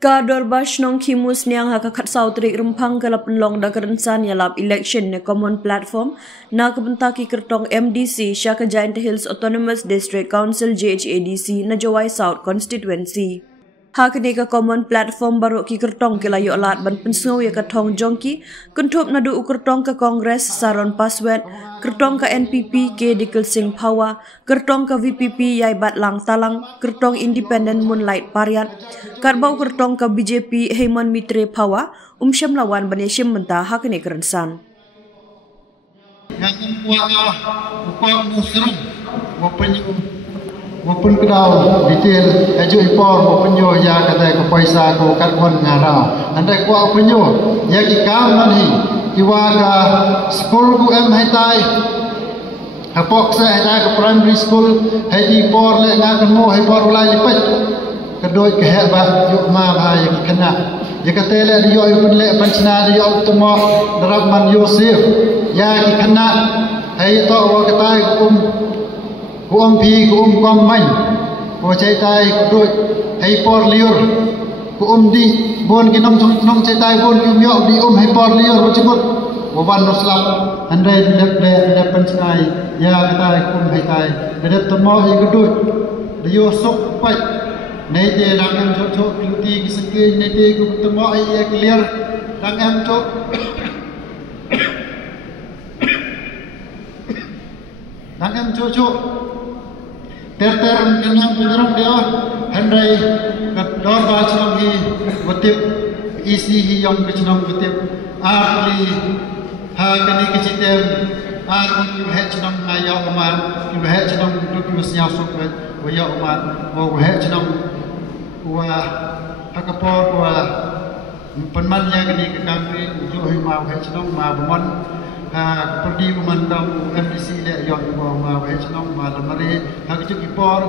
Kador bash nong kimus niang hakakat sautrik rempang ke penlong da kerensan yalap election ne common platform na kebentaki kertong MDC Shaka Giant Hills Autonomous District Council JHADC na Jawai South constituency. Hak ni ka common platform baru ki kertong ke layo lat ban pensau ya katong jongki kuntup nadu kertong ke Kongres Saron Paswet kertong ke NPP ke Dikil Singh Pawa kertong ke VPP Yai Bat Lang Talang kertong Independent Moonlight Pariat karbau kertong ke BJP Heyman Mitre Pawa Syam lawan Baneshim mentah hak ni kerensan. Yang kuat musrum walaupun kedau detail aju impor penyo ya kata ke paisa ko kat mon ngarau andai ko penyo ya ki kam mani kiwa ka school ku em hai tai apok sa hai ka primary school hai di por le nga kan mo hai por ulai lipet kedoi ke he ba yu ma ba ya ki kena ya kata le di yo pen le panchna di yo temo darab man yosef ya ki kena hai to wa kata kuom pi kuom kom main ko chai tai ko doi hai por liur kuom di bon ki nong chai tai bon ki yo di hai por liur ko chibut ko ban no slap andai le panchnai ya tai kuom hai tai de tomo hi ko doi de yo sok pai nei te dang em cho ti ki ske nei te ko tomo ai ya clear dang em cho dang em cho ter kenang penjerong dia hendai dor ba chnong hi watip isi hi yong ke chnong watip arli ha kani ke chitem ar he chnong na yo man ki he chnong tu ki snya sok wa yo man wa he chnong wa hakapor wa penman ya kani ke kami jo hi ma he chnong ma bon perdi memandang MDC le yo ma we chnong ma lamare hak ju ipor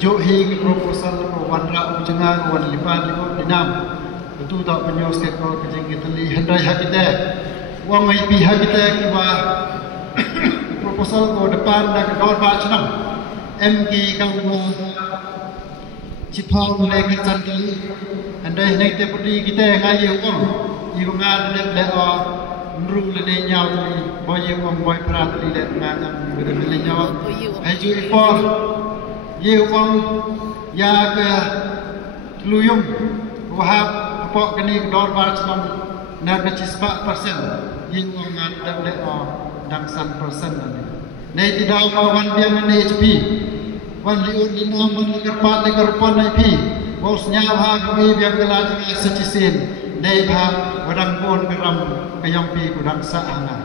jo hi ki proposal ko wanra ujenga wan lipan ko dinam betu tak penyos ke ko kejeng teli hendai hak kita wang mai pi hak kita ki wa proposal ko depan dak dor ba chnong MK kang ko chipau le ke chan teli hendai nek te perdi kita ngai wang i nga le Nurul le nyau ni boy wong boy prat li le ngam bede le nyau ai ju ipor ye wong ya ke luyum wahab apok kini dor bar chnam na ke 4% ye wong ngan dak le dang 1% ni nei ti dau ma wan biang ni HP wan liun di nam man ke pat le karpon ai pi bos nyau ha ke biang ke la ji sechisin nei pha wadang bon keram kayang pi kudang sa hanga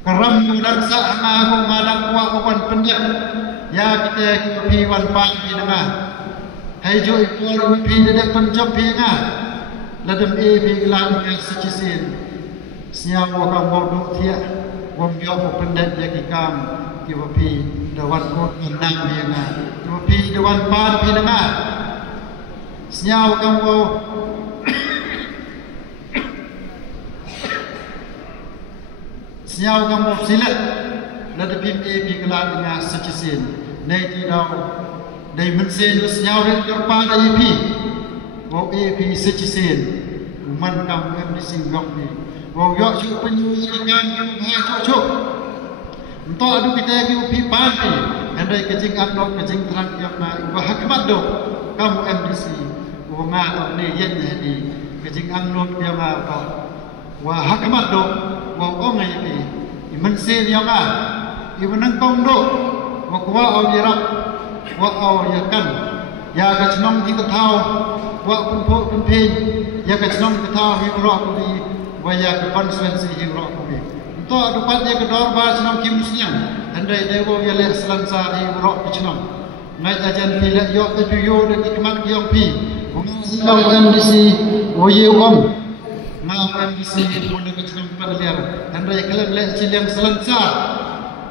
keram kudang sa hanga ko ngadang kuak wan pendiak ya kita pi wan pang pi nga hai jo ipor pi de penjop pi nga ladem e pi lang ke sechisin sia mo ka mo do thia wong yo ko pendet ya ki kam ki wa pi dawan ko nang pi nga ki wa pi dawan pan pi nga sia ka mo siau kamu silat lada bim e bi kelan dengan sechisin nei ti dau dei mensen siau ren kerpa dai pi wo e bi sechisin man kam MDC gok ni wo yo chu penyu ikan ha chu ento adu kita ki pi pan pi andai kecing upload kecing terang yang na wa hakmat do kamu MDC wo nga ni yen ni kecing upload yang apa wa hakmat do wa ongai pi iman se yang a iman tong do wa kwa au yarak wa au yakan ya ka chnong ti ka thau wa pun pho pun phe ya ka chnong ka thau hi ro ku di wa ya ka constituency hi ro ku di to adu pat ya ka dor ba chnong kim siang andai dewo ya le slan sa hi ro ku chnong ngai ajan pi le yo ka ju yo de kmat yong pi ngau MDC wo ye om mau MDC pun ke chnong padliar andai kala le chiliam selansa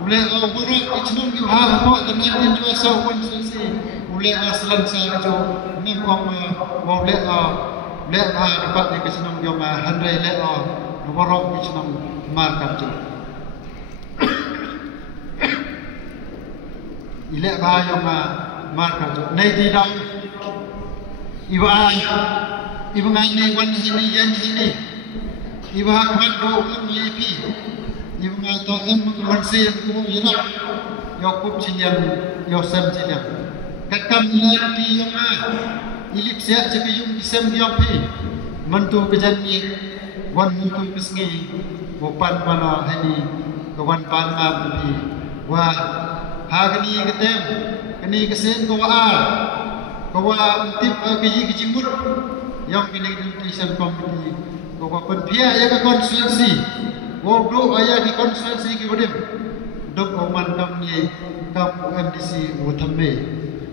ule buruk chnong yu ha po dan ni ju so konstitusi ule selansa jo ni ko mau le ha dapat ke chnong yo ma andai le buruk chnong mar kap ju ile ba yo ma mar kap ju nei di dang iba ngani wan hini yan hini iba khmat do yepi iba ngato man se ko yina Yakup cinyam Yosem cinyam kakam lagi yang ilip siap cekayum isem yopi mentu kejanni wan mentu kesngi wopan mana hani kawan pan api wah hagni ketem kini kesen kawa tip kejimut yang kini isem komiti kawa penpia ya ke konstitusi wobdo ayah di konstitusi ki bodem dok oman kamni kam MDC utame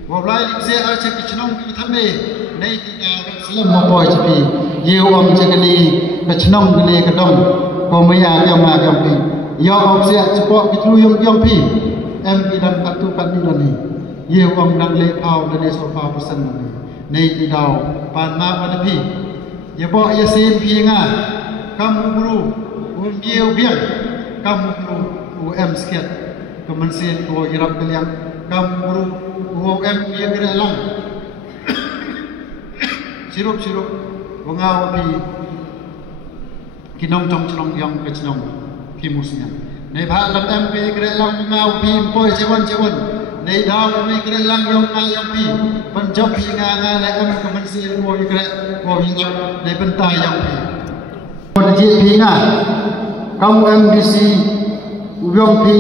wablai lipse acha kichnong ki utame nei tika selam mopoy chapi yeu om chakani kichnong kene kadong komaya kama kampi yo om se chpo kitlu yong pi MP dan katu kan ni yeu om nang le pau dan sofa pesan nei tidau pan ma pan pi ye bo ye sen pi nga kam guru yeu biang kam guru UM sekian kemensian ko irap kalian kam guru UM yang kira lang sirup wangau pi kinong chong yang kecnong kimusnya nei bha lam MP kira lang ngau pi poi cewan nei daw ni kira lang yang pi penjop pi nga le am kemensian ko kira ko hinga nei bentai yang pi ji pi nga kam MDC Ubiong pi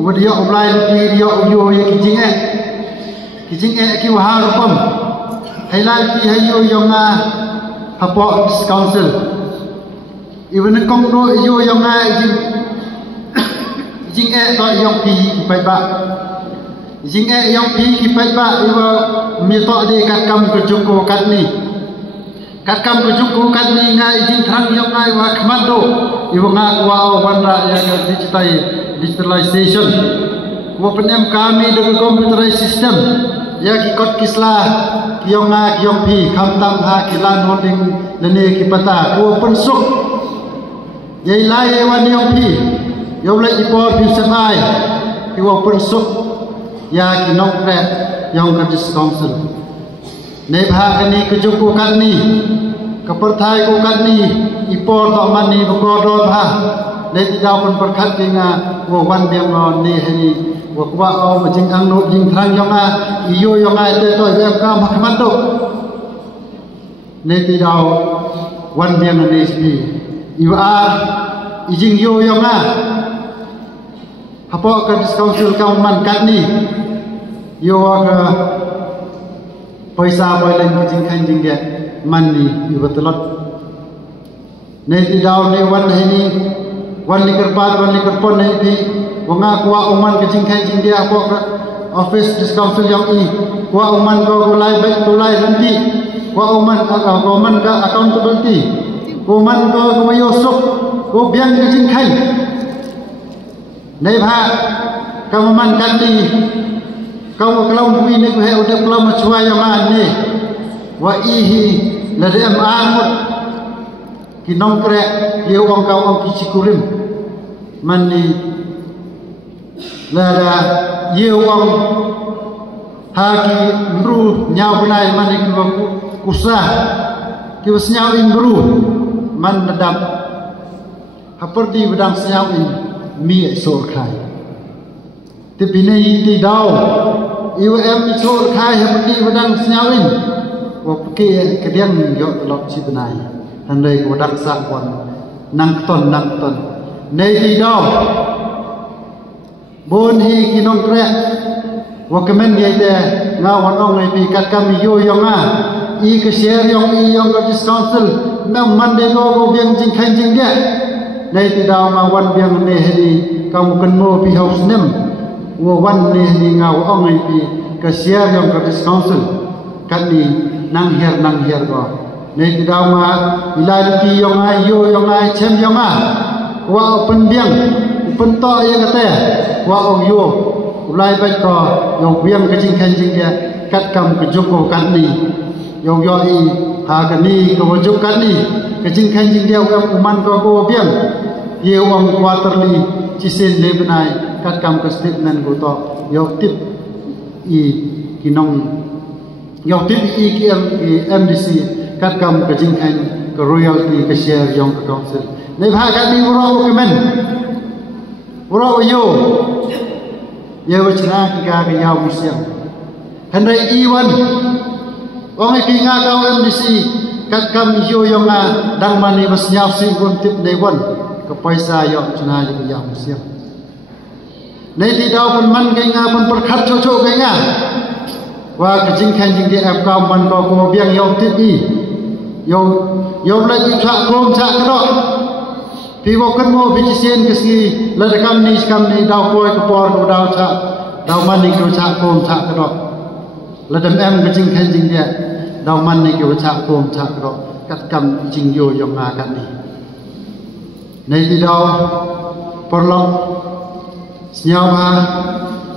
ubiyo oblai pi rio uyo ye kijing ki wahal pom hailai pi hayo yonga hapo council even kong ro yo yonga kijing ko yong pi pai ba kijing yong pi ki pai ba iwa mi to de kat kam ko joko kat ni nga kijing thang yonga wa khmando ibu ngak wow wanda yang digitalization wapenem kami dengan computerized system ya kikot kislah kiong pi kamtam ha kilan holding lene kipata open suk yai lai wan yong pi yom lai ipo pi samai ki open suk ya kinong re yang kadis council ne bha kani kejuku kan ni keperthai ko kan ni ipor to mani bkodor bha nei tidau pun perkhat dinga wo wan biang no ni heni wo kwa o majing ang no jing thrang yonga iyo yonga te to yam ka makmat to nei tidau wan biang no ni spi iwa ijing yo yonga hapo ka council ka man kat ni yo ka paisa boilen jing khan jing ge man ni ibatlot nei tidau nei wan heni wan likar pon nei pi wanga kwa uman ke jing khai jing dia ko office dis council yang i kwa uman ko lai baik to lai nanti kwa uman ga accountability ko man ko yosuk ko biang ke jing khai nei bha kamaman kan ni kau kalau bui ni ko he udah kalau macua yang ni wa ihi ladam amut kinong kre yeu ong kau ong kicikurim mani lada yeu ong haki mru nyau benai mani kusah kiwas nyau in mru man nadam haperti bedang nyau in mi sor khai tepine ti dau UM sor khai haperti bedang nyau in Waktu kedian yo lok si benai, andai ko dak sakwan nang ton nei di dau bon hi kinong kre wakamen ye de ngawan ong nei pi kat kami yo yonga i ke share yong ka dis council nam mande go biang jing khan jing dia nei di dau ma wan biang ne hedi kamu kan mo pi house nem wo wan ne hedi ngaw ong nei pi ke share yong ka dis council kan ni nang her go nei tidau ma ilai ti yonga yo yonga chem yonga wa open biang open to ye kate wa ong yo ulai bai to yo biang ke jing khan jing dia kat kam ke joko kan ni yo i ha ka ni ko juk kan ni ke jing khan jing dia uman ko biang ye ong quarterly chisen le benai kat kam ke statement go to yo tip i kinong yong tip MDC kat kam ke jing an ke royalty ke share yong ke council nei bha ka ni ro ke men ro yo ye wachna ki ka ke yaw musiam hanrai iwan ong ki nga ka MDC kat kam yo yong a dang mani bas nyaw si gon tip nei won ke paisa yo chna ye yaw musiam nei ti daw pun man ke nga pun perkhat cho ke nga wa ke jing khan jing de ap ka man ko biang yo tip i yo la ji kha kom cha ka do pi wo kan mo bi sien ke si la da kam ni daw koi ko por ko daw cha daw man ni ko cha kom cha ka do la dam em ke jing khan jing de daw man ni ko cha kom cha ka do kat kam jing yo yong nga kan ni nei ti daw por long sнял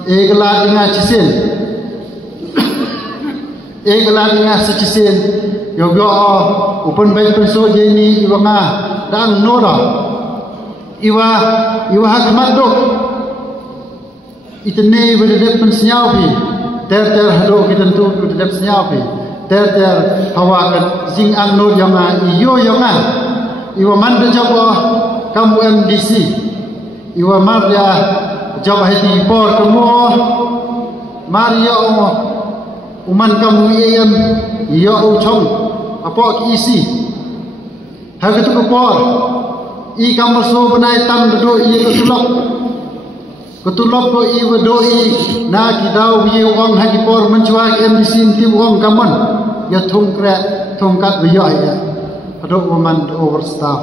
egla nga chisin egla nga chisin yo go open bay penso je ni iwa nga dang no da iwa hakmat do itne wede de pen sнял pi ter hado kitan tu de sнял pi ter hawa ka jing ang no yo nga yo nga iwa man de jabo kamu MDC iwa marya jawab hati por kamu Mario uman kamu iam yo uchong apa ki isi harga tu por I kamu so benai tam do I ketulok ko I do I na ki daw ye wong haki por mencuwa MDC tim wong kaman ya thong kre thong kat bi yo ya ado uman overstaff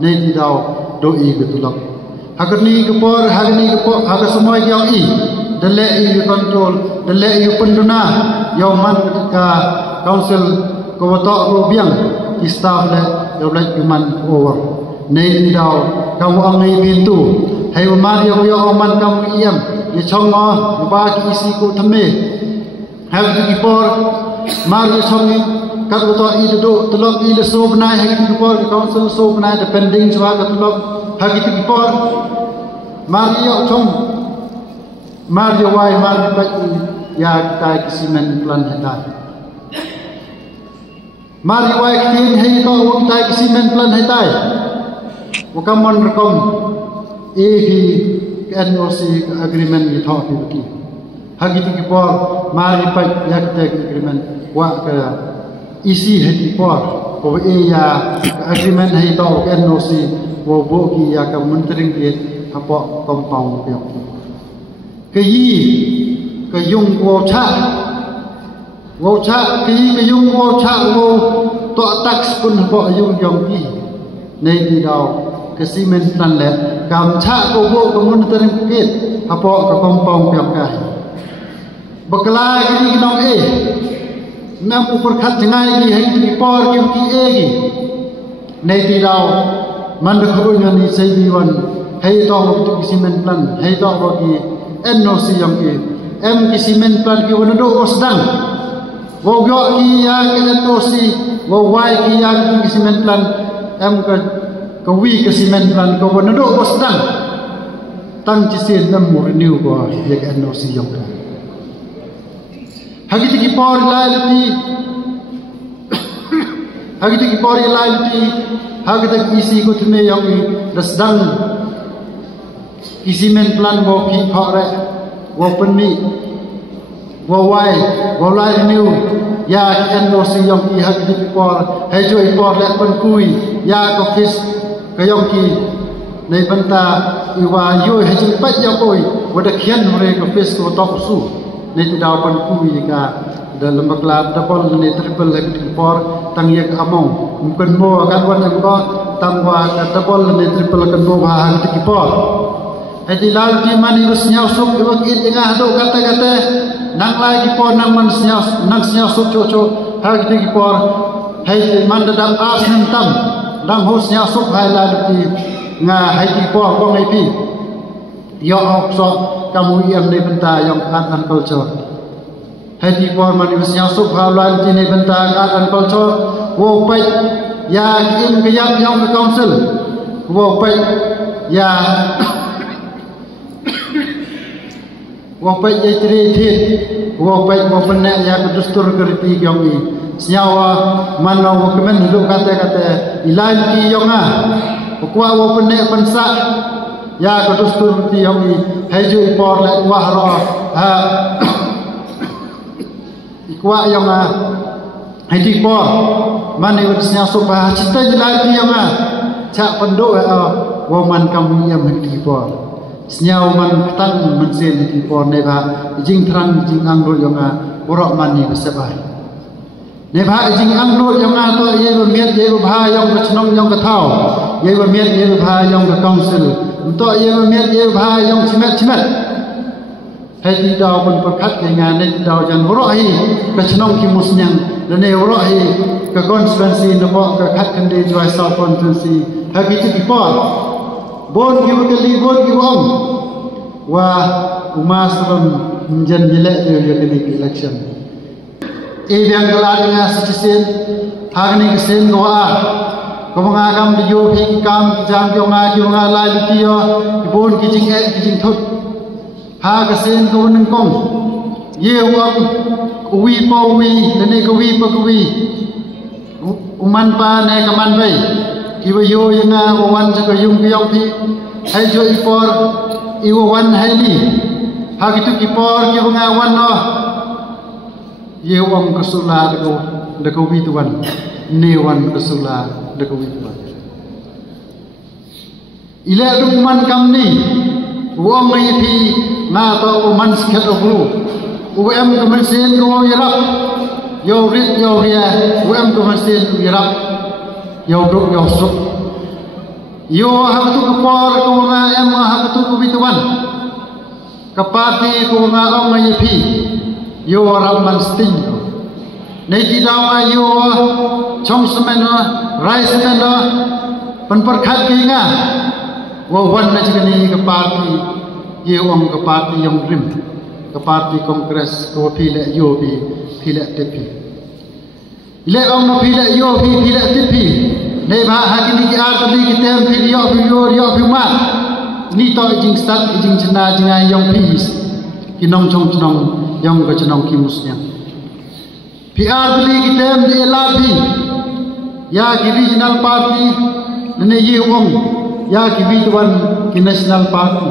nei ti daw do I ketulok Hagni kepor haga semua yang I dele I control dele I penduna yang man ketika council kowatok rubiang di staff le yang lek man over nei daw kamu ang nei pintu hai man yang man kamu iam ye chong ba ki isi ko thame haga kepor mar ye chong kat ko I do telok I le so benai haga kepor council so benai depending jwa ka telok hagi kepor Mario chong Mario wai Mario ba ya kita kisimen plan heta Mario wai tin hei to kita kisimen plan heta wakamon rekom AP NOC agreement ni tho pi hagi ti por Mario ba ya kita agreement wa ka isi heti por ko ya agreement hei to NOC wo bo ki ya ka mentering ki apa compound pyo ke yi ke yung wo cha ke yi ke yung wo cha wo to tax pun apa yung yong ki nei di daw ke cement plan le kam cha ko wo ko mentering ki apa ka compound pyo ka bakla ki nong e nam upar khat jangai ki hai ki por ki e ki nei di daw man de ko ni sei bi wan hei to ki cement plan hei to ki NOC yang ki ki cement plan ki wana do osdang wo go ki ya ki NOC wo wai ki ya ki cement plan ka wi ki cement plan ko wana do osdang tang ci sen nam mo renew ko ye ki NOC yang ka hagi ki por loyalty hagi ki por loyalty hagi ki isi ko thme yang dasdang Kisimen plan wo ki phare wo penmi wo wai wo lai new ya NOC yang ki hak di por hai jo por le pen kui ya ko fis ka yong ki nei banta I wa yo hai jin pat ya koi wo da khian re ko fis ko to su nei ti daw pen kui ka dalam makla double nei triple le ki por tang ye among mungkin mo kan wan ko tang wa double nei triple kan mo ha hak ki por Edi lalu di mana irus nyau sup iwak it tengah do kata nang lagi por nang man nyau sup coco hari ti por hai man dadam as tam dang hos nyau sup hai lalu di nga hai ti por kong ai pi yo ok so kamu iam nei benta yang an culture hai ti por man irus nyau sup ha lalu di nei benta an culture wo pai ya im ke yang council wo pai ya Wapai jatri thit, wapai wapenek ya kedustur kerti yongi. Senyawa mana wakemen hidup kata ilai ki yonga. Wakwa wapenek pensak ya kedustur kerti yongi. Haju ipor lek wahro ha ikwa yonga. Haju ipor mani wadisnya supah cita ilai ki yonga. Cak penduk waman kamu yang haju senyau man ketang mensil di por neba jing terang jing angrul yonga borok mani besebai neba jing angrul yonga to ye bermiat ye berbah yang bercenong yang ketau ye bermiat ye berbah yang ke council untuk ye bermiat ye berbah yang cimet hai di dau pun perkat dengan di dau jan borok hi bercenong kimusnyang dan ye borok hi ke konstituensi nebo ke kat kendi juai South konstituensi hai itu di por bon ki wakili bon ki wong wah umasron menjan jelek dia kali election yang gelarnya secisin hari ni kesen doa kemangakam diyo pi kam jam jonga jonga lai tio bon ki jing thut ha kesen ko nang kong ye wong wi po wi ne ko wi po wi uman pa ne kaman bai iwa yo yang awan jaga yung kiyong pi hai jo ipor iwa wan hai ni hak itu kipor ki awan no ye wong kesula deko wi tuan ne wan kesula deko wi tuan ila duman kam ni wong mai pi na to man sket oglu um kemensen ko yarap yo rit yo ria kemensen yarap yo duk yo suk yo hak tu kepor ko nga em hak tu ko bituan kapati ko nga ong mai pi yo ramman sting nei di daw yo chong semen rai semen pen perkhat ki nga wo wan na chini kapati yo ong kapati yong rim kapati kongres ko pi le yo pi le tepi le ong no pi le yo pi le tepi nei ba hakini ki ar tadi ki tem pi yo pi ma ni to jing stat jing chna jing ai yong pi ki nong chong yong ka chnong ki musnya pi ar tadi ki tem de la pi ya ki regional party ne ye wong ya ki bi tuan ki national party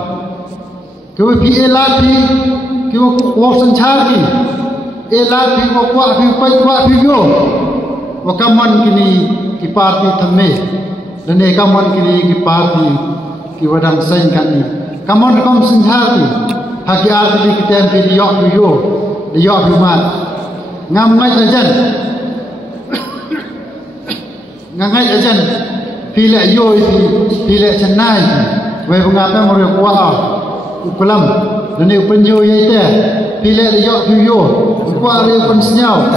ko pi la pi ki wo sanchar ki la pi wo kwa pi yo wo kamon kini ki parti thame dane kamon kini ki parti ki wadang sain kan ni kamon kom sinhar ki haki arti ki tem pi yo ma ngam mai ajan ngangai ajan pi le yo pi le chanai we bunga pe mo kwa ukulam dane upenyo ye te pi le yo kwa re pun senyau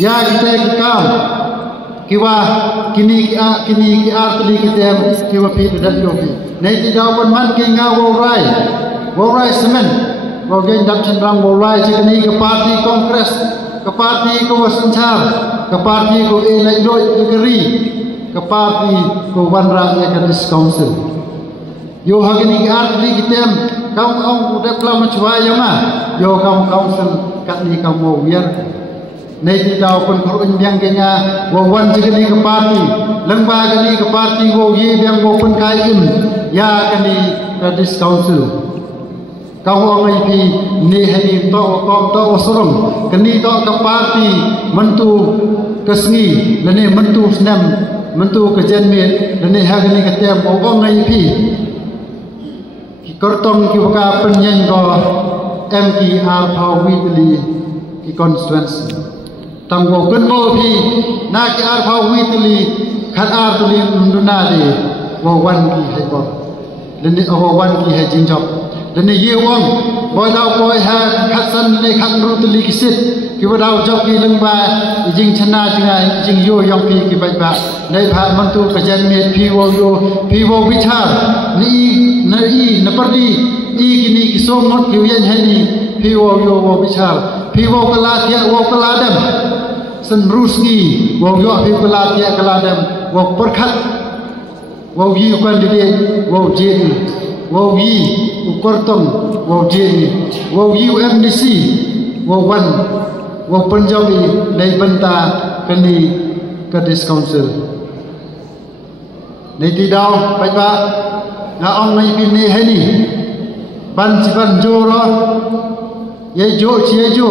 ya kita kam kiwa kini ki arti kita kiwa pi dan yo pi nei ti daw pon man ki nga wo rai semen wo gen dap chendrang wo rai chi kini ke parti kongres ke parti ko wasanchar ke parti ko elai doi negeri ke parti ko wan rakyat kadis council yo hagini ki arti kita kam ong udah kelama cuaya ma yo kam council kat ni kam wo wiar nei ti daw pun korun biang kenya wo wan jigni ke parti lengba kani ke parti wo ye biang wo pun kai im ya kani kadis council kau orang pi ni hai to osorong kani to ke parti mentu kesngi lene mentu senam mentu kejenmet lene ha kani ke tem orang pi ki kortong ki buka penyeng ko MKR Pawi beli ki constituency tanggo kenmo pi na ki ar Pawi tuli khat ar tuli nduna de wo wan ki hai ko lene wo wan ki hai jinjop lene ye wong boy daw boy ha khatsan le khat ru tuli ki sit ki wadau jok ki lengba jing chana jingai jing yo yong pi ki bai ba nei pha mantu kejenmet pi wo wichar ni na pardi i kini kisom mot kiyen hani pi wo bichar pi wo kaladam sen rusgi wo yo pi kaladam wo perkhat wo yi kan de wo je wo yi ukortong wo JE wo UMDC wo wan wo penjawi nei benta keni Kadis Council nei tidau pai ba na ong nei pin ni heni ban si ban joro ye jo chi jo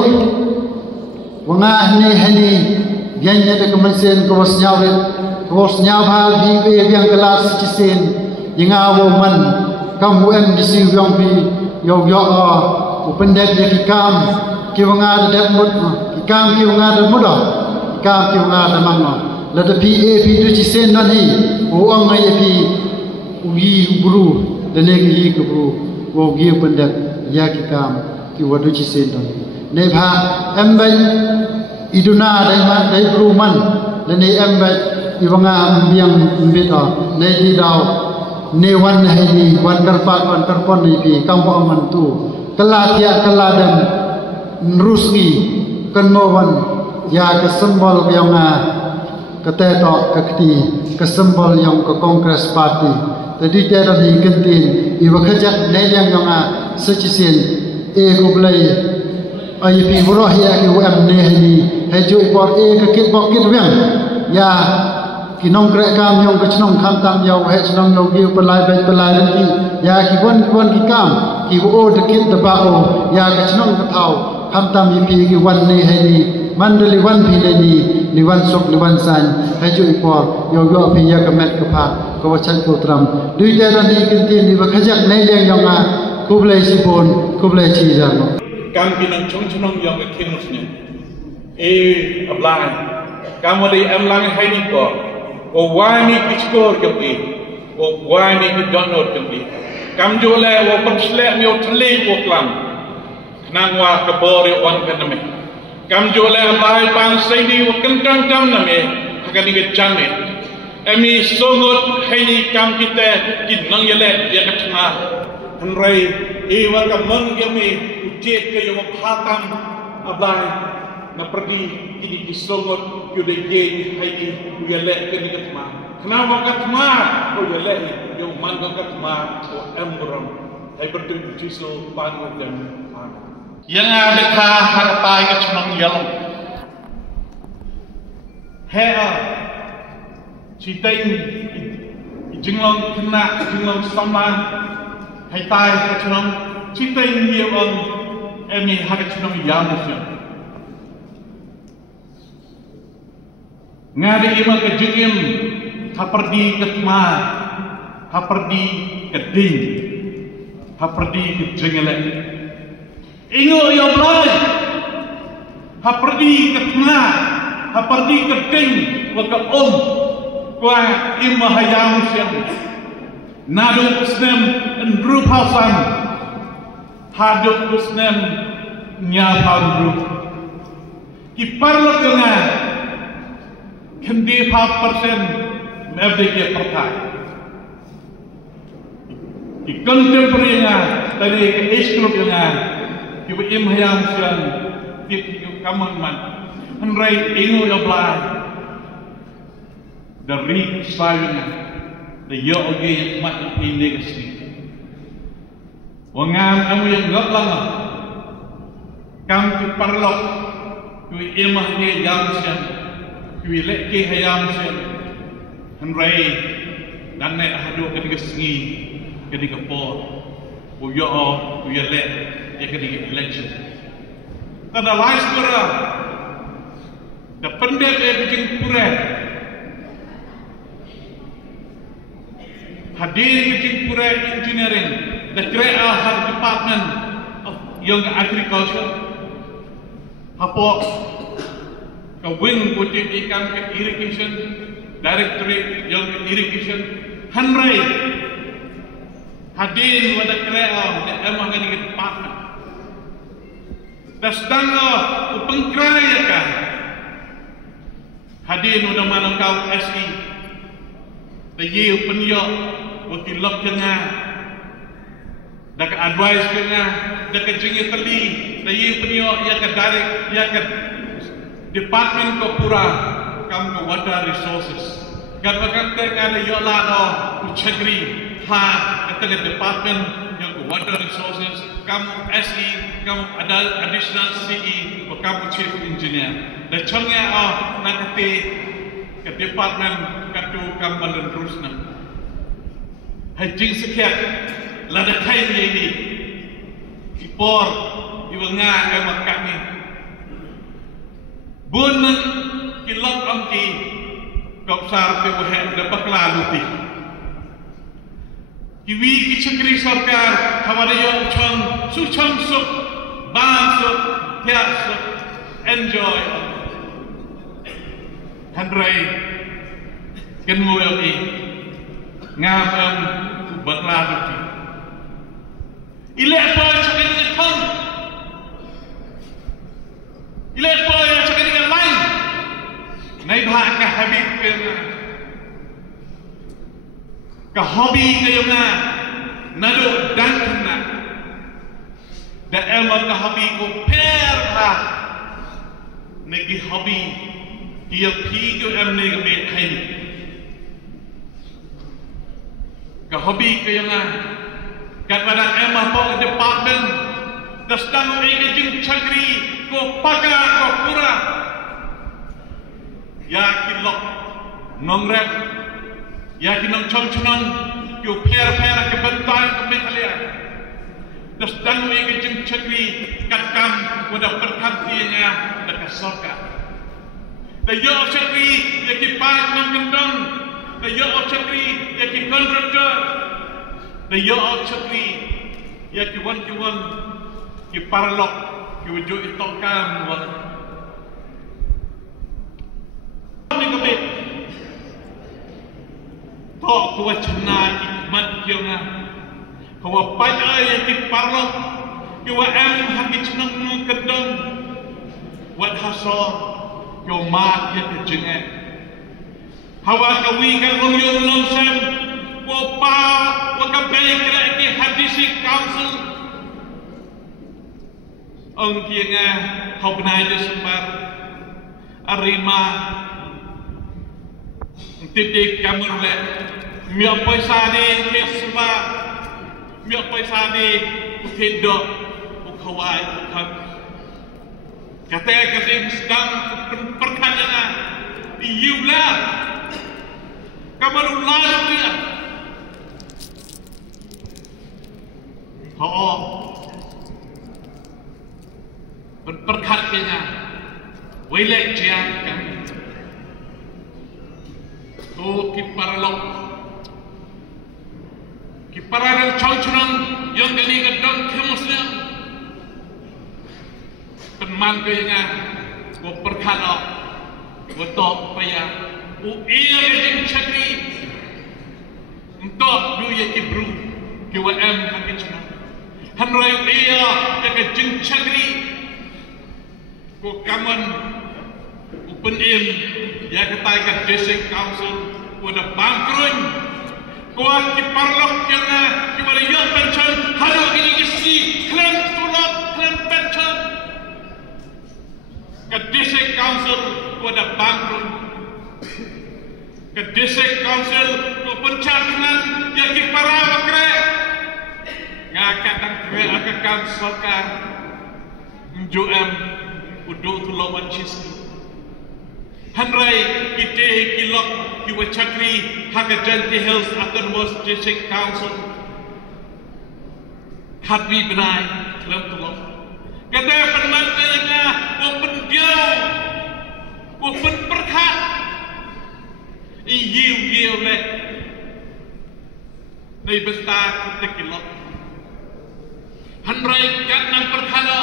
wanga ni heni yanya de kemensen ko wasnyawe Rosnya bahal di yang kelas cisen yenga woman kam wen di si yong bi yo yo open det ye kam ki wanga de mut ki kam ki wanga de muda kam ki wanga de mangno la de PAP tu cisen nan hi o ang ye pi ugi buru de ne gi ku buru wo gi open det ya ki kam ki wadu cisen dan ne bha emben iduna dai man dai buru man le ne emben Iwanga ambiang mbita nei di dau ne wan hei wan karpon ni pi kampung man tu kelatia keladem nrusgi kenmowan ya kesembol yonga ketetok kekti kesembol yang ke Kongres Parti tadi dia di kentin iwa kejak nei yang yonga secisen kublai ai pi buroh ya ki UM ne ni hejo ipor kekit bokit wiang ya kinong krek kam yong kechnong kam tam yaw he chnong yaw gi pelai nanti ya ki bon ki kam ki o de kit de ba o ya kechnong ka thau kam tam yi pi gi wan ne he ni mandali wan pi le ni li wan sok li wan san he ju ipor yo yo pi ya ka met ka pha ko wachan ko tram dui de ran ni kin tin ni ba khajak nei leng yong a kublai sipon kublai chi ja no kam kinong chnong yong ka kinus ni ablai kam wadi am lang he ni ko o wani kiskor kempi o wani kidonor kempi kam jole o persle mi o tle o klam nang wa kabori on kaname kam jole bai pan saidi o kentang kam name hakani ke jame emi songot haini kam kita kinang yele ya katma hanrai wa kamang yame ujek ke yo phatam abai na pergi kini disongot yude gei haini yele kini katma kenapa katma o yele yo mangga katma o embram hai bertu jiso panu dem yang ada ka hartai ka chnong yelong hea citain jinglong kena jinglong saman hai tai ka chnong citain yewang emi har chnong yamusya ngade ima ke jengim haperdi ketma haperdi keding haperdi ke jengele ingo yo blai haperdi ketma haperdi keding wa ka kwa ima hayam siang nadu kusnem ndrup hasan hadu kusnem nyapam ndrup kiparlo dengan Kendi 5% merdeka partai. Di contemporary tadi ke eskrut dengan ibu imhayam sian di kaman man. Henry ingo ya blai. Dari sayuna the yo oge mat ini negasi. Wangan amu yang gak lama. Kam ki parlok ibu imhayam yam sian. Kui lek ke hayam sen henrai dan nek hadu ketika sengi ketika por uyo uyo lek ya ketika election kada lais pura the pendek bijing pura hadir bijing pura engineering the great department of young agriculture hapok ka wing putih ikan ke irrigation directorate yang irrigation hanrai hadir wada krea de emang kan ke department dasdanga upengkraya ka hadir udah mana kau SE de ye penyo wakil lok jenga dak advice jenga dak jengi teli de ye penyo ya ka direct ya ka Department ko pura kam ko water resources kan bakan te ngale yola do chagri ha ete department yang ko water resources, kamu SE, kamu ada additional CE, kamu chief engineer. Dan contohnya nanti ke department katu kamu terusna. Hajing sekian, lada kain ini, ipor, iwanga emak kami. Bunan kilok angki, kopsar tewahen dapat laluti. Kiwi kichakri sarkar हमारे यो सुचम सुख बान सुख त्याग सुख enjoy Henry kinh ngôi ông đi ngam ông bật la được gì ile boy cho cái gì không ile boy cho cái gì lain này bạn cả habit cái cả hobby cái ông na nado dan kena dan emang ka hobby ko perha negi hobby dia pi ko em ne ka be thai ka hobby ko yang kat pada emang po department dastan ai ke jing chakri ko paka ko pura ya kilok nongrep ya kinong chong yo pera ke bentai ke mekhalia das dan we ke jing chakri kat kam wada perkhatinya dekat sorga da yo chakri ya ki pa nang kendong da yo chakri ya ki contractor da yo chakri ya ki wan ki paralok ki wujo itokam wal ni ke be Tok kuwa chana ikmat kyo nga Kuwa pajay yakit parlok Kuwa em hakit chenang nung kedong Wat hasor Kyo maat yakit jenge Hawa kawi kan long yung long sem Kuwa pa Wakabay kira iki hadisi council Ang kia nga Kau benay Desember Arima Titik kamu lek, miak paisa ni kesma, miak paisa ni ukendok, ukawai, ukam. Kata sedang perkara iulah, kamu lalu dia. Perkara welek jian kami. Oh kiparalok kiparalok chauchunang yang gani gedang kemusnya teman kayaknya gua perkara gua tok payah iya gajing chakri untuk duya kibru kiwa em hakicuna hanrayu iya gajing chakri gua kaman open im ya katakan district council pada bangkrut kuat kiparlok yang kibara yok pension haru ini isi klaim tulak klaim pension ke district council pada bangkrut ke district council ku pencabulan ya kipara bakre ngakatan kre akakam sokar njuam uduk tulawan ciski Hanrai kita kilok kiwa chakri Hakajanti Hills Autonomous District Council Hadwi benai dalam tulok kata penmantainya open diau open perkat iu leh dari besar kita kilok Hanrai kat nang perkala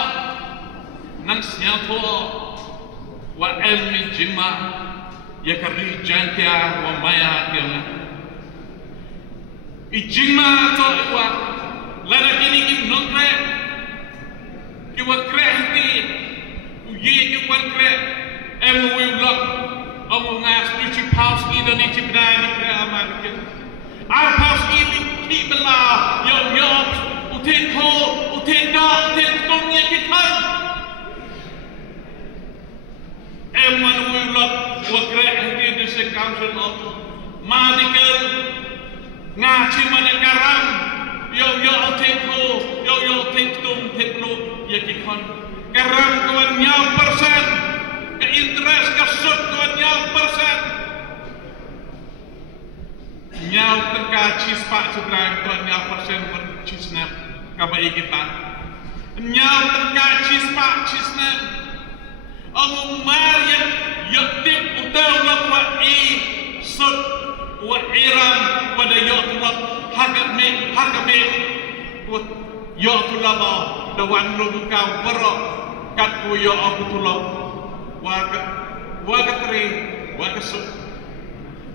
nang siapa wa elmi jima ya kari jantia wa maya kena ijima to wa lada kini ki nongre ki wa krehti uye ki wa kre em wi blok amu ngas ni paus ki dan ni bdai ni kre aman ki ar paus ki ki bela yo utin ko utin da utin tong ye ki kan Eman wilot wakre hati district council of medical ngaji mana karam yo teko yo tum teklo ya kikon karang kawan nyau persen ke interest ke sud kawan nyau persen nyau tengka cispak seberang kawan nyau persen cisnap kabai kita nyau tengka cisnap Ông Mariam yaktib utaw wa sud wa iram pada yaqtullah hakame wa yaqtullah dawan lumka wara kat ku ya abutullah wa katri wa kasud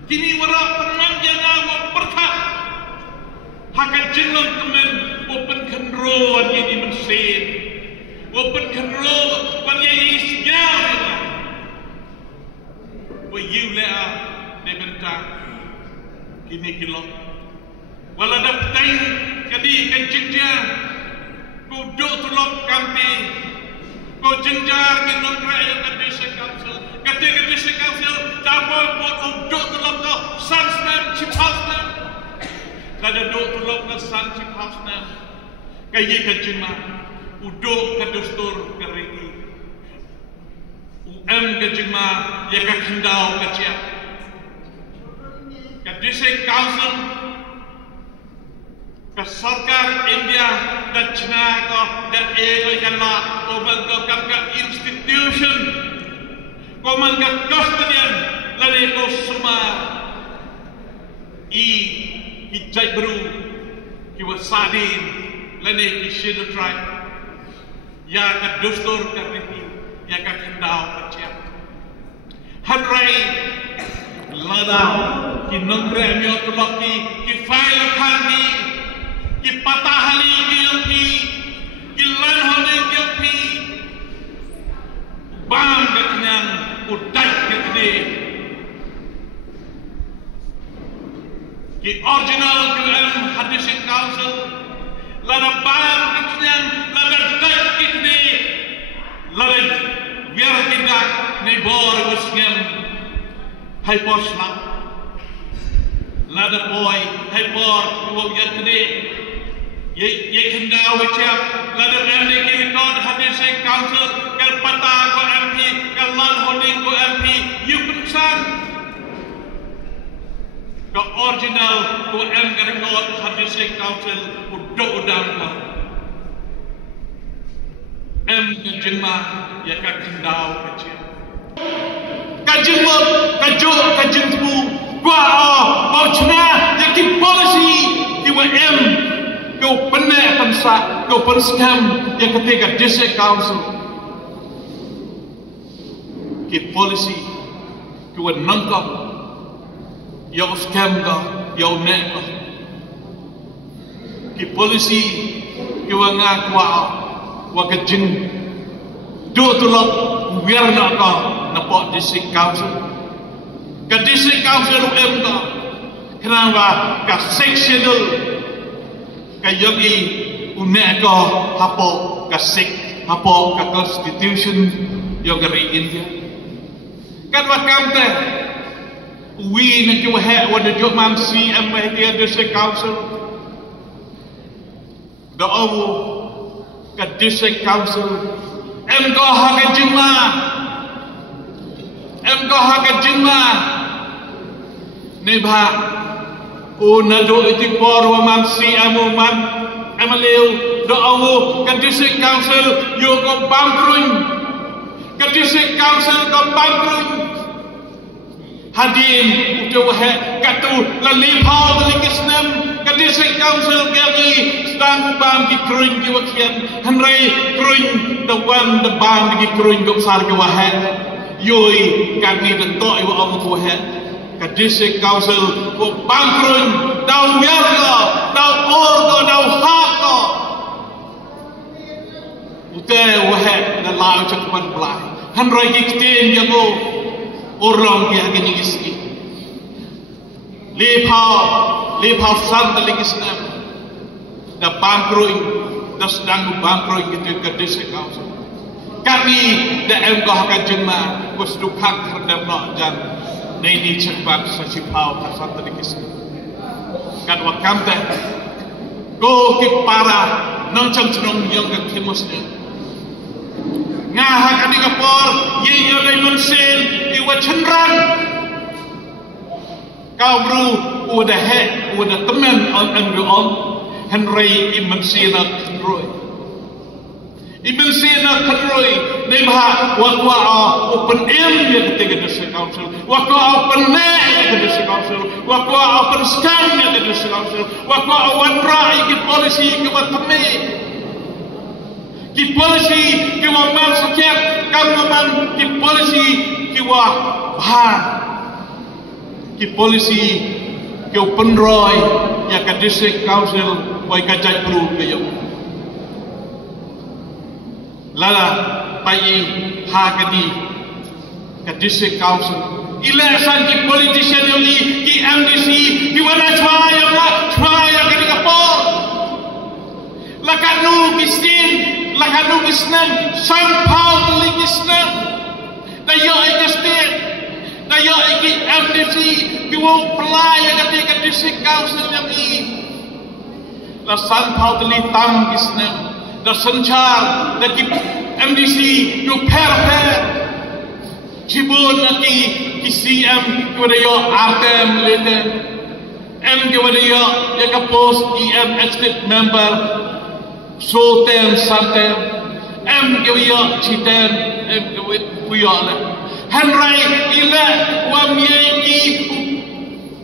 kini wara pemanjana wa pertha hakat jinnah temen open kenroan yang mensin open kenro wan yang isnyal wa yulaa de benta kini kilo wala daptain kadi kan jinja ko do tulok kampi ko jinjar kinong raya kadi se council tapo ko do tulok ko sansman chiphausman kada do tulok ko san chiphausman kayi kan jinma udo kadustur keriki kejema ya kakindau kecil ke district council ke sarkar India dan China ko dan kanla oban ko ka institution ko man ka custodian lani ko suma hijai baru ki wasadin lani ki shield tribe ya kadustur keriki ya kakindau kecil hadrai lada ki nongre myo tulok ki file khani ki patahali ki lan hone ki bang katnyan udai katne ki original QM hadis council lada bang katnyan lada dai katne lada biar tidak nebor wasngem hai posla lada boy hai por wo yatne ye kendau wachap lada ande ki record hadis council kal pata ko MP kal lan holding ko MP you pensan ko original ko M ka record hadis council udo udang ko M kejema ya ka kendau kecil kajimot kajimtu gua mau chna ya ki policy ki wa M ko penne pensa ko penskam ya ketika district council ki policy ki wa nangkap ya scam ga ya nek ki policy ki wa ngakwa wa kejing do tulok biar nak ka napok district council ke district council UM ka kenapa ka sectional ka yogi unek ka hapok ka sik hapok ka constitution yo gari India kan wa kamte we na ki wa ha wa de jomam CM wa ke district council the owo ka district council em ko ha ka jingma nebha o na do itik por wa man si amu man amaleu do awu ka district council yo ko bangkruin ka district council ko bangkruin hadin uto ha ka tu la li phao li kisnam ka district council ke gi stang bam ki kruin ki wa khian hanrai kruin the one the bam ki kruin ko sar ke wa ha yoi kami tentok ibu Allah Tuhan ke district council ko bangkrut dau biarga dau orga dau hakka ute wahe na lao cakpan pelai hanrai kiktin jago orang ki agini iski lepau sant legisna da bangkrut da sedang bangkrut ke district council kami da em ko hakan jema ko sedukang terhadap nak jan nei cepat sesipau pasal tadi kisah kan wakam teh Go ke para nang cang-cang yang ke kemusnya. Ngah kani kapor ye yang dai mensen iwa cendran. Kau bru udah he udah teman on Henry Ibn Sina Roy. Ibn Sina Roy nemha wakwa open air ya ketika district council, wakwa open net ya district council, wakwa open stand ya district council, wakwa one right ki policy ke watme. Ki policy ki wa man sakit, kamu ki policy ki wa bahar. Ki policy ki open roy ya ke district council wai ka jaj perlu ke yo. Lala bayi hakati ke district council election ki politician yoli ki MDC ki wana chwaya ke kapor lakanu kisnan somehow kisnan dayo ikastin dayo iki MDC ki wo pelaya ke district council yang i la somehow tam kisnan da sanchar da ki MDC yo per jibun ki CM ko yo RTM lete M ko yo ya ka post EM executive member sotem santem M ko yo chitem M ko yo la Henry ila wa mieki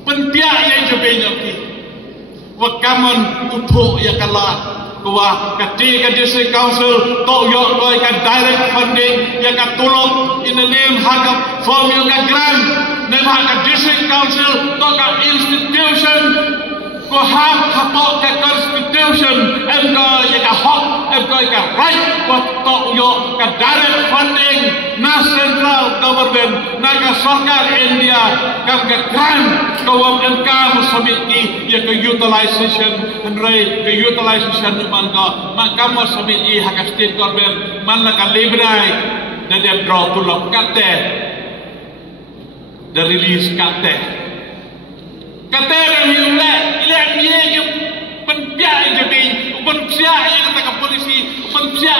penpia ya jebenya ki wa kaman utho ya kala Kuah ketika district council tok yok koi ka direct funding yang ka tolong in the name hak formula grant dan hak district council tok ka institution ko hak tok ka constitution em ko yang ka hak em ko ka right ko tok yok ka direct funding na central government na ka sarkar India ka grant ko wam ka musabit ki ya ka utilization Henry ke utilization man ka makam sabit i hak state government man la ka librai dan dia draw tulok kate the release kate dan ile ye ke penpia je bin penpia ye kata ka polisi penpia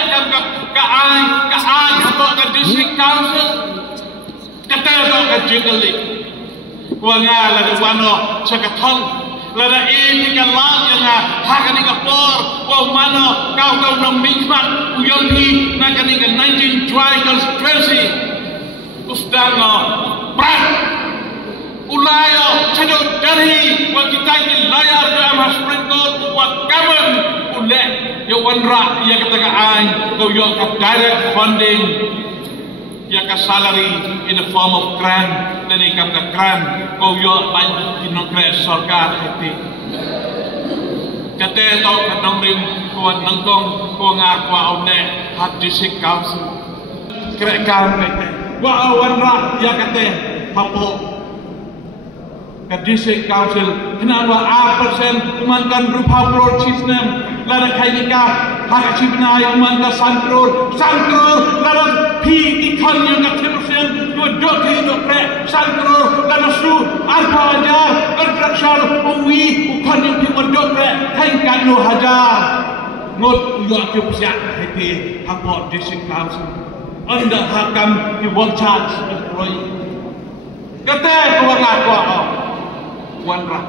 ka ai ka district council kate ka jingli wa ngala de wano chakathon lada ini kan lang yang hak ni kapor wa mana kau nang mikmat uyolhi na kani 19 try constituency usdana prat ulaya chado dari wa kita ni layar ke amah sprintot wa kaman ule ya wanra ya kata ai kau yo ka direct funding ya ka salary in the form of grant dan ikam ka grant kau yo ban kinokre sarkar hati kate tau kadang rim ko nangkong ko nga ko awne hat district council krekam kate wa awanra ya kate hapo ka district council kenapa A% umankan rupa pro chisnem lada kainika hak chibna umanka sankror lada pi ikon yang katemusen ko doki do pre sankror lada su arpa ajar kontraksal uwi ukon yang pi do pre kainkan no hajar ngot uyo ke pusat hati hapo district council anda hakam di one charge employee kata ko ngako wanra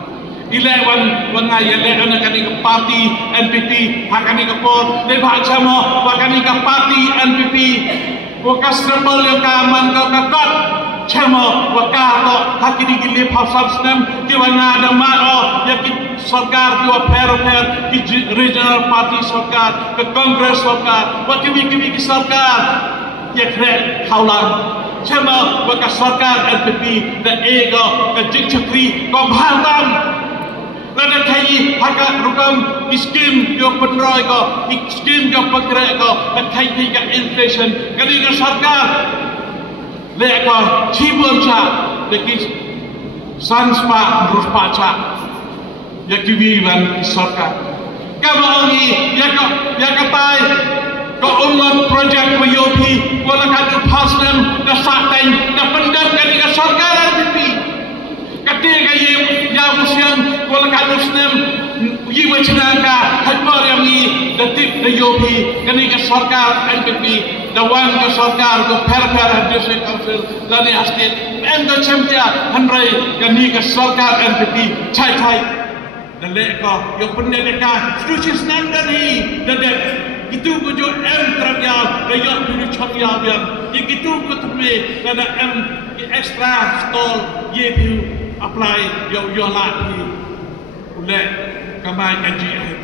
ilawan wangaya le kani ke parti NPP hakani ke por le bachamo wakani ke parti NPP wakas symbol yang kaman ka kakot chamo wakato hakini gile phasam kiwana ada mao yaki sarkar ko per ki regional party sarkar ke congress sarkar wakiwi ki sarkar yakre khaulan Cuma baka sarkar NPP dan ego kejik cekri kau bhantam lada kai haka rukam skim yo penroy ko skim yo pekre ko kai ka inflation kali ka sarkar le ko chibon cha de ki sanspa ruspa cha ya ki wiwan sarkar kama oni ya ka pai ko ummat project WYOP wala kadu pasnem da sateng da pendam kali ka sarkar NPP ketika ya musian wala kadu snem uji wacanaka hajbar yang ini detik dayopi kini ke sarkar NPP dawan ke sarkar ke per district council lani astit endo champion hanrai kini ke sarkar NPP cai dan leko yang pendidikan setuju standar ini dan itu kujo M terbial dayok dulu champion yang itu kutemui ada M extra stall yepu apply yo lagi ule kamai kaji hari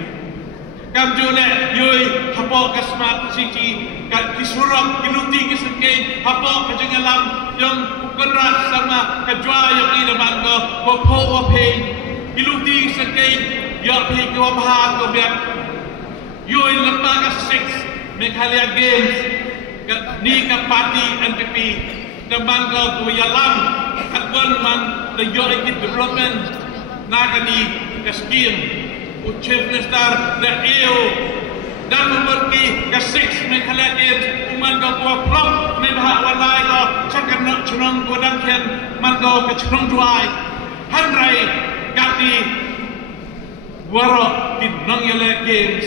kam jule yoi hapo kasmat siji kisurok kiluti kisengke hapo kajengalam yang keras sama kajwa yang ini manggo popo wape kiluti kisengke yo pi kewabha kebet yoi lembaga 6 Meghalaya Games ni ka party NPP Damangga Kuyalam Katwan man the Yoriki development Nagani Kaskim Chief Minister the EU dan memperki ke 6 Meghalaya Games Umangga Kuaplom Nebha Walai Ko Cakan Nak Chunong Kodangkian Mangga ke Chunong Duai Hanrai Gati Warok di Nangyala Games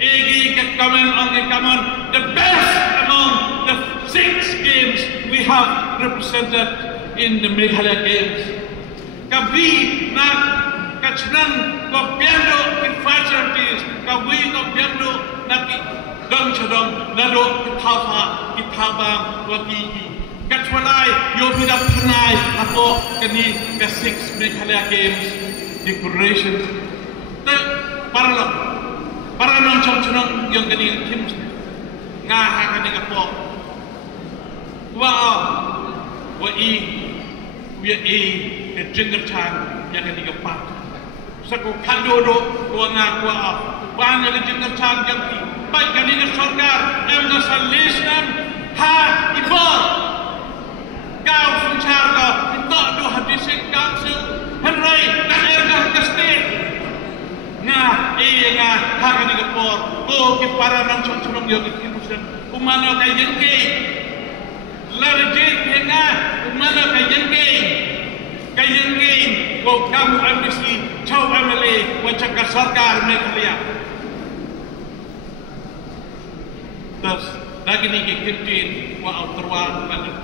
Egi ke Kamen the best among the 6 games we have represented in the Meghalaya Games. Kabi na kacnan kopiando infrastructures, kabi kopiando na dong chadong nado kitabang wakiki. Kacwalai yo hidup panai apo kani ke 6 Meghalaya Games decoration. Para nong chong yang kani kim ngaha kani kapo. Wa i ke jengger chan yang kani kapat. Sako kando do nga bang yang jengger chan yang ti. Baik kani ke sarkar em na salisnan ha ibo. Kau suncar ka ito do district council hanrai na erga ka state. Nga haka ni kapor ko ki para nang chong yo ki kimusan umano kay yengke larjit nga umano kay yengke ko kamu MDC chau MLA wachaka sarkar Meghalaya tas lagi ni ki kitin wa autorwa pada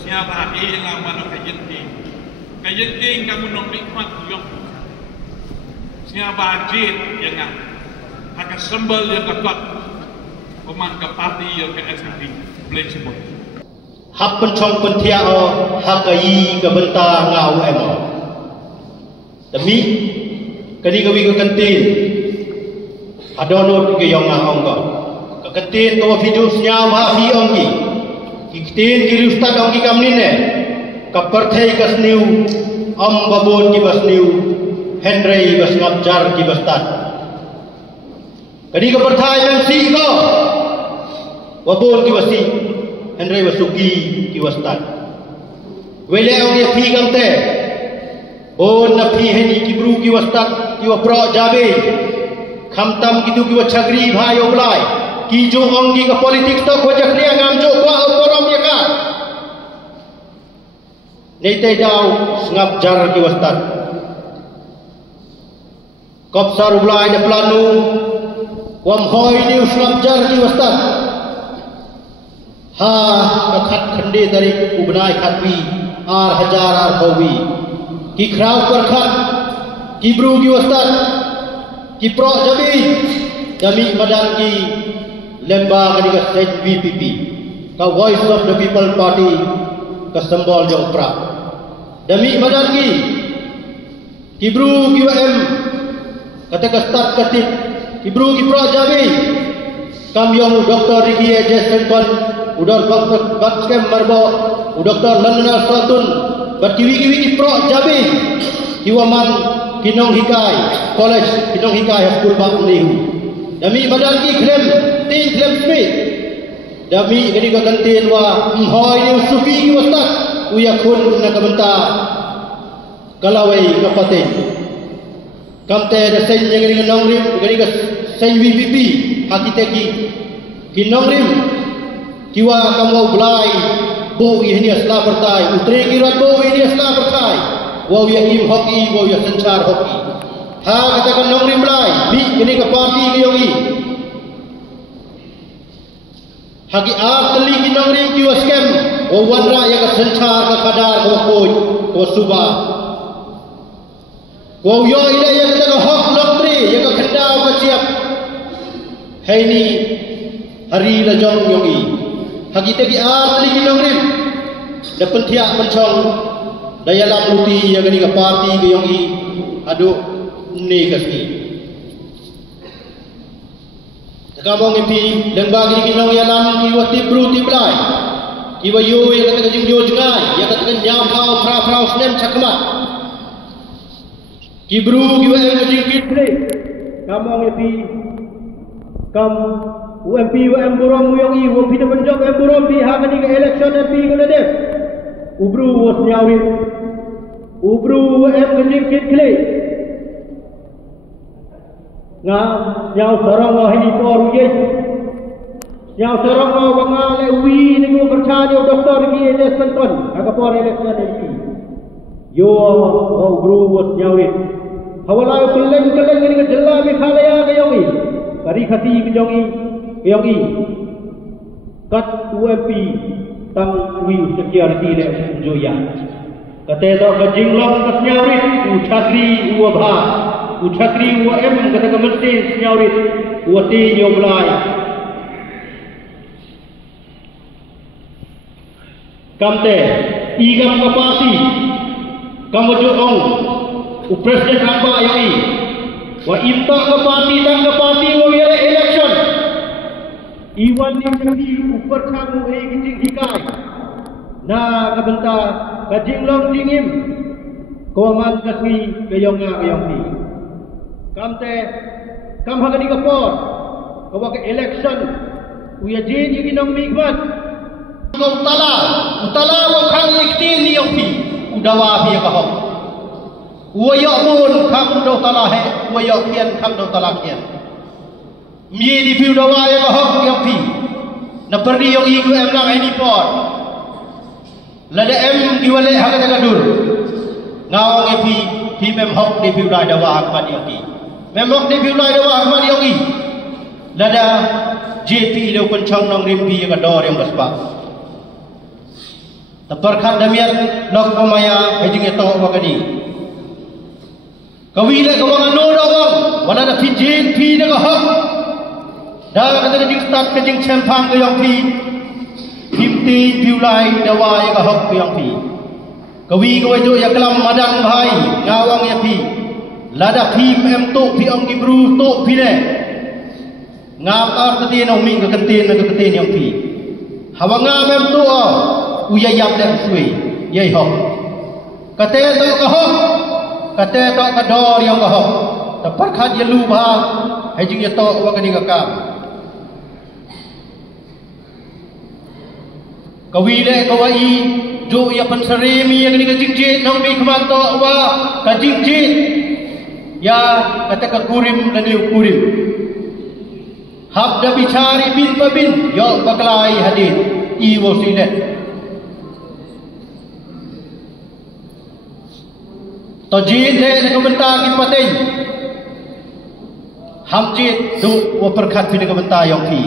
siapa nga umano kay yengke kamu nong nikmat yo siapa jid yang akan sembel yang kepat pemang ke parti yang ke SNP boleh sebut hak pencong pentiao hak ayi ke bentang ngau emo demi kini kawi ke kentin adono ke yang ngau ngau ke kentin ke video senyam hafi ongki kentin kiri ustad ongki kamnine ke perthai ke sniu om babon ki basniu Henry bas ngabjar ki bastan kadi ke perthai MC ko wabon ki wasi Henry basuki ki wastan wele ang ye phi gamte on na phi heni ki bru ki wastan ki wa pro jabe khamtam ki tu ki wa chagri bhai oblai ki jo ongi ka politics to ko jakriya ngam jo ko orom ye ka nei tai dau ngabjar ki wastan Kopsar ulai de planu wam hoi ni uslam jar ki wastan ha ka khat khande dari ubnai khatwi ar hajar ar howi ki khrau par khat ki bru ki wastan ki pro jabi kami madan ki lemba kadi ka VPP ka voice of the people party ka symbol jong pra demi madan ki bru ki wm kata ka start katit ibru ki pro jabi kam yong Dr. Riki Jason kon udar bak kem marbo Dr. Lanana Satun berkiwi ki pro jabi iwaman kinong hikai college kinong hikai school bak lihu dami badan ki klem tin klem smith dami kini ka kantin wa mhoi ni usuki ki wastat uyakun na kabenta kalawai kapatin kamte da sen yang dengan nongrim gani ka sen VPP hakiteki kinongrim kiwa kamu blai bo ini asla pertai utre kirat bo ini asla pertai wa ya im hoki wa ya sanchar hoki ha katakan nong rim lai bi kini ke parti ke yongi hagi atli ki nong rim kiwa scam o wanra yang ke senchar ke kadar ko koi ko suba ko yo ile yang ke hok loktri yang ke kendau ke siap hai ni hari la jong yongi hagi tegi atli ki nong rim da pentia mencong daya lam luti yang ke parti ke yongi aduh ni kasi kabong ipi lengbagi kinong yalam ki wati bru tiblai ki wayo ya kata jing jo jengai ya kata nyam hau fra snem chakmat ki bru ki wa jing kitre kabong ipi kam UMP UM burom yong i wo pi de benjok em burom pi ha kani ke election MP kena de ubru was nyawri ubru em jing kitre nga nhau sarang ngo hini por ye nhau sarang ngo banga le wi ni ko kerja ni doktor ki ele santon aga por election ni yo o bru was nyawit hawala keleng ni ke jella mi khalaya ke yongi kari khati ke yongi kat UMP tang wi security le joya kate do ke jinglong ke nyawit u chakri u bha Uchakri wa em kata kemerti senyaurit wati nyomlai kamte igam kapati kamujong presiden hamba yoi wa imta kapati dan kapati wa yere election iwan ni jadi upar kamu kijing hikai na kabenta kajinglong dingim koman kasmi kayonga kayongti kamte kam hagani kapor kawa ke election uya jin yigi nong migmat ko utala wa khang ikti ni yopi udawa bi ka hok uya mun khang do tala he uya kian khang do tala kian mi di fi udawa ya ka hok yopi na perdi yong igu em lang ini por lada em diwale hagada gadur ngawang epi fi mem hok di fi udawa akman yopi memang di filai dewa Ahmad Yogi lada JP leu kencang nong rimpi yang ador yang besar terperkat demian nok pemaya hejing itu wakadi kawile kawangan nora wang wala da fi JP dah hak dah kata jing start ke jing sempang ke yang fi himti filai dewa yang hak ke yang fi kawi kawajo ya kelam madang bahai ngawang ya fi lada phim em tu phi ông gibru tu phi ne ngam ar ketin ông ming ke ketin yang phi hawa ngam em tu uya yap le sui yai ho kate to ka ho kate to ka dor yang ka ho tapar khat ye lu ba hai jing ye to wa ka ni ka kam kawi le kawai jo ya pansare mi yang ni ka jing jit nang mi khman to wa ka jing jit ya kata ke kurim dan kurim habda bichari bin babin yo baklai hadin I wosine to jin he ne komenta ki patin ham jit du wo perkhat phi ne komenta yong phi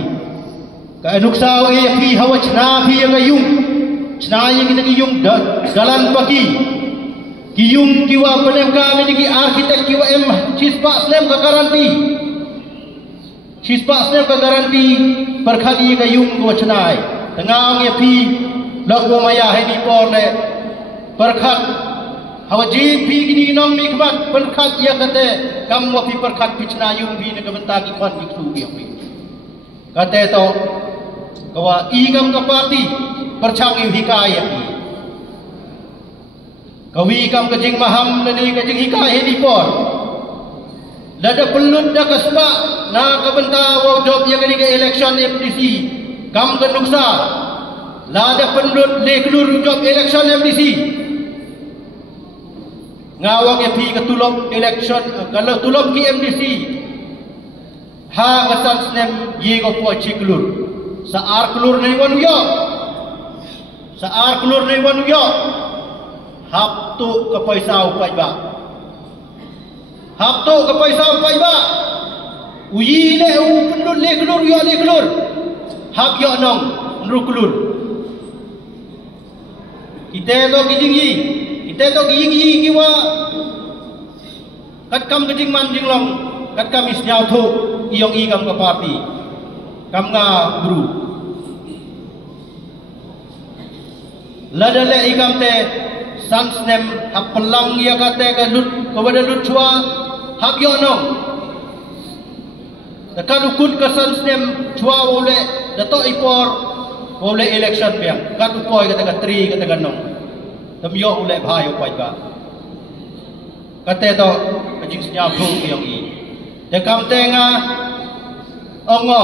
ka anuksau e phi hawa chna phi yang yung chna yang ki yung dalan pagi kiyum kiwa penem kami di arsitek kiwa em cispa snem ka garanti perkhadi ka yung ko chnai tengang ye phi lok wo maya he ni por le perkhat hawa ji phi ni nong mi kbat perkhat ya kate kam wo phi perkhat pichna yung phi ne ka benta ki kwan ki tu bi phi kate to kawa igam ka parti perchang yu hikai ya phi kawi kam kajing maham lani kajing hikai he di por lada pelut da kaspa na kabenta wo job yang ni ke election MDC kam ke nuksa lada pelut le kelur job election MDC ngawang ye phi ke tulop election kalau tulop ki MDC ha ngasan snem ye go po chiklur saar kelur nei wanu yo hap tu ke paisau pai ba hap to ke paisa pai ba uyi le u pendul le kelur yo le kelur hap yo nong nru kelur kita to gijing yi kita to gijing yi kiwa kat kam gijing man jing long kat kam is nyau thu iong i kam ka party kam nga bru ladale ikam te sansnem hap pelang ya kate ka lut kepada lut chua hap yo nong dekat ukun ke sansnem chua ole dato ipor ole election piang kat upoi kata ka tri kata ka nong tam yo ole bhai upai ba kate to kajing senyap thu yang i de kam te nga ongo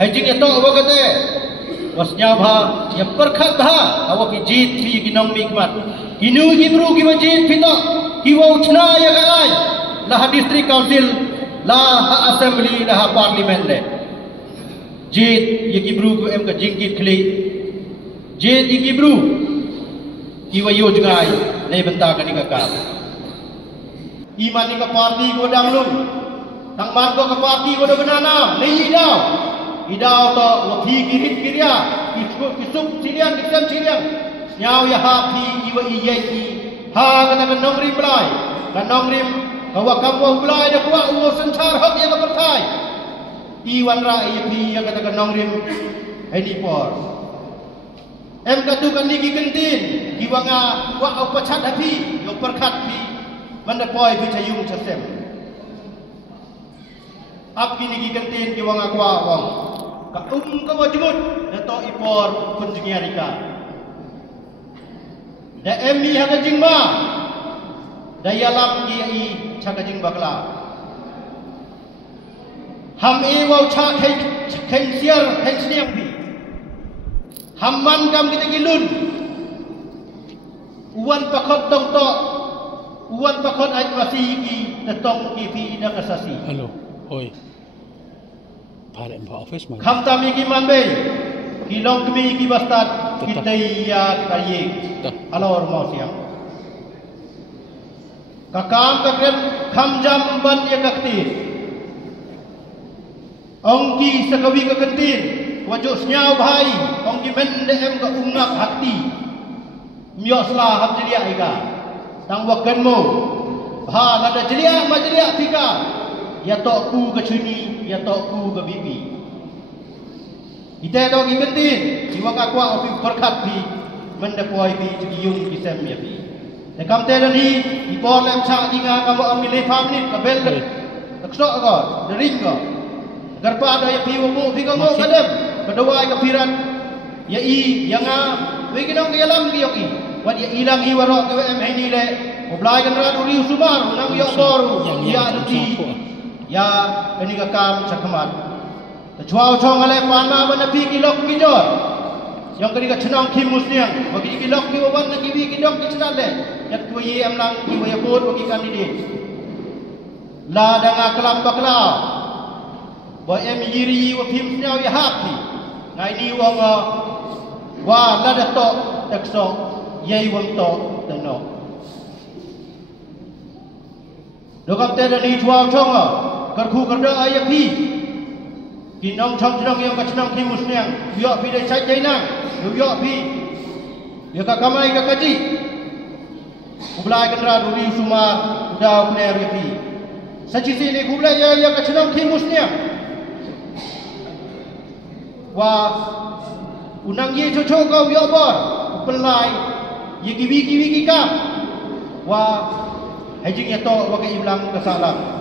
hajing to wa kate wasnya bha ya perkhat bha awa ki jit phi ki nong mikmat inu ki bru ki wajit phi to ki wa uchna ya galai la district council la assembly la parliament le jit ye ki bru ku em ka jingkit khli jit ye ki bru ki wa yo jngai le benta ka ni ka iman ni ka party ko dang lum tang man ko ka party ko do banana le idao idao to wa phi ki rit kiria ki sup sirian ki sam sirian nyau ya ha phi iwa i ye ki ha ka ta nong rim blai ka nong rim ka wa kam wa blai da kwa u sanchar hak ya ka thai i wan ra i phi ya ka ta nong rim ai ni por em ka tu kan ni ki kentin ki wa nga wa au pachat ha phi yo perkhat phi man da poi phi chayung chasem ap kini ki kentin ki wa nga kwa wong ka ka wa jumut da to ipor kun jingiarika da emmi ha ka jingma da yalam ki i cha ka jing bakla ham e wa cha khen siar khen sniang bi ham man kam kita gilun uwan pakot tong to uwan pakot ai wasi ki da tong ki pi da kasasi hello oi Pare mpa office man. Kham tami ki manbe ki long kmi ki bastat ki tayya kariye alor mo siam ka kam ka kren kham jam ban ya kakti ong ki sakawi ka kantin wajo snyau bhai ong ki men de em ka ungak hakti myo sla hab jelia ika tang wa kan mo bha la da jelia ma jelia tika ya to ku ka chuni ya to ku ka bibi ite do ki kentin jiwa ka kwa opi perkhat pi men de poi pi ji yung ki sem ya pi de kam te ni i por lem cha di nga ka mo mi le pham ni ka bel tak so ko de ring ko garpa do ya pi wo mo pi ko mo kadem ka do ai ka piran ya i ya nga we ki dong ki lam ki yo ki wat ya ilang i waro ke em hai ni le oblai kan ra ri sumar nang yo boru ya di ya ini ka kam chakmat ta chwao chong ale pan ma ban pi ki lok ki jor yang kini ka chnong kim musniang bagi ki lok ki wan ki bi ki dok ki chnal le yat ku yi am lang ki wa bot bagi candidate la da nga kelam bakla bo em yiri wa phim snyao ya hak ki ngai ni wong wa la da to takso yei wong to ta no dokap te da ni chwao chong kar khu kar da ay phi ki nong chong chong yang ka chnong ki musniang yo phi de chai jai nang yo phi yo ka kamai ka kaji ublai kan ra duri suma dau ne re phi sachi si ne kublai ya ka chnong ki musniang wa unang ye cho cho ka yo bor pelai ye kiwi ki ka wa hajing ya to wa ka iblang ka salam